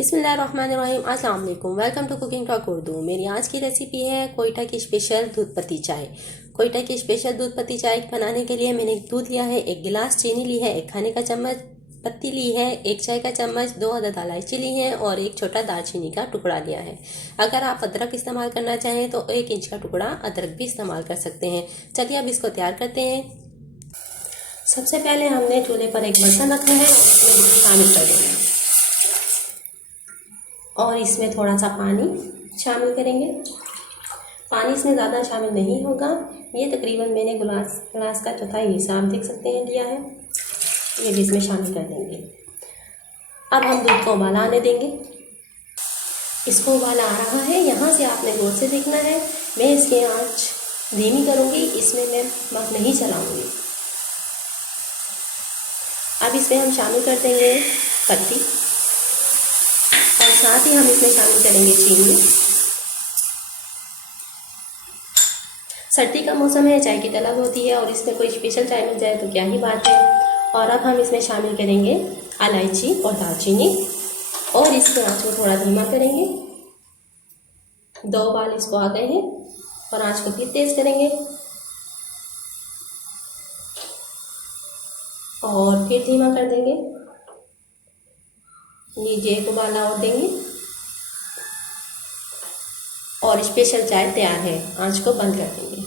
बिस्मिल्लाहिर्रहमानिर्रहीम। अस्सलाम वालेकुम। Welcome to cooking talk Urdu. मेरी आज की रेसिपी है कोयटा की स्पेशल दूध पत्ती चाय। कोयटा की स्पेशल दूध पत्ती चाय बनाने के लिए मैंने दूध लिया है, 1 गिलास चीनी ली है, 1 खाने का चम्मच पत्ती ली है, 1 चाय का चम्मच, 2 अदद इलायची ली है और 1 छोटा दालचीनी का टुकड़ा लिया है। अगर आप अदरक इस्तेमाल करना चाहें तो 1 इंच का टुकड़ा अदरक भी इस्तेमाल कर सकते हैं। चलिए अब इसको तैयार करते हैं। सबसे पहले हमने चूल्हे पर एक बर्तन रखना है और इसमें दूध शामिल कर देना है और इसमें थोड़ा सा पानी शामिल करेंगे। पानी इसमें ज़्यादा शामिल नहीं होगा। ये तकरीबन मैंने गिलास का चौथाई हिस्सा आप देख सकते हैं लिया है। ये भी इसमें शामिल कर देंगे। अब हम दूध को उबाला आने देंगे। इसको उबाला आ रहा है, यहाँ से आपने गौर से देखना है। मैं इसकी आंच धीमी करूँगी, इसमें मैं वक्त नहीं चलाऊँगी। अब इसमें हम शामिल कर देंगे पत्ती और साथ ही हम इसमें शामिल करेंगे चीनी। सर्दी का मौसम है, चाय की तलब होती है और इसमें कोई स्पेशल चाय मिल जाए तो क्या ही बात है। और अब हम इसमें शामिल करेंगे इलायची और दालचीनी और इसके आंच को थोड़ा धीमा करेंगे। 2 उबाल इसको आ गए हैं और आंच को फिर तेज़ करेंगे और फिर धीमा कर देंगे। लीजिए, 1 उबाला और देंगे और स्पेशल चाय तैयार है। आंच को बंद कर देंगे।